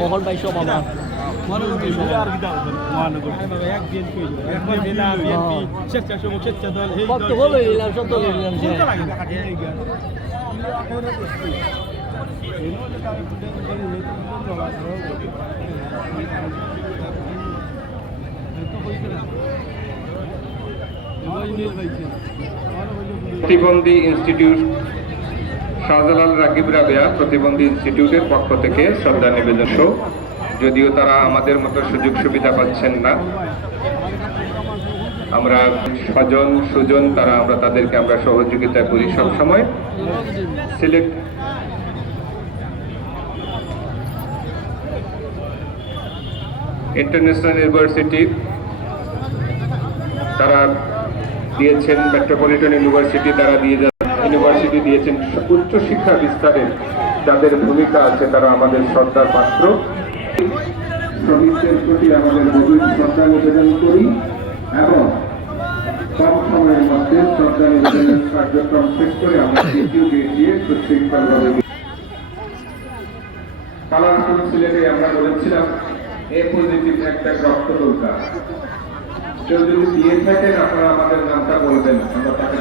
মহল ভাই সব আমার। প্রতিবন্ধী ইনস্টিটিউট শাহজালাল রাগিব রাবেয়া প্রতিবন্ধী ইনস্টিটিউটের পক্ষ থেকে শ্রদ্ধা নিবেদন শো যদিও তারা আমাদের মতো সুযোগ সুবিধা পাচ্ছেন না, আমরা স্বজন, সুজন, তারা আমরা তাদেরকে আমরা সহযোগিতা করি সব সময় সিলেক্ট ইন্টারন্যাশনাল ইউনিভার্সিটি তারা দিয়েছেন মেট্রোপলিটন ইউনিভার্সিটি তারা দিয়ে যাচ্ছেন ইউনিভার্সিটি দিয়েছেন উচ্চ শিক্ষা বিস্তারের যাদের ভূমিকা আছে, তারা আমাদের শ্রদ্ধার পাত্র। শ্রমিকদের প্রতি আমাদের গভীর শ্রদ্ধা নিবেদন করি এবং কম সময়ের মধ্যে শ্রদ্ধা নিবেদনের কার্যক্রম শেষ করে আমরা দ্বিতীয় গেট দিয়ে সুশৃঙ্খলভাবে। কালারফুল সিলেটে আমরা বলেছিলাম, এ পজিটিভ একটা রক্ত দরকার। কেউ যদি দিয়ে থাকেন, আপনারা আমাদের নামটা বলবেন, আমরা তাকে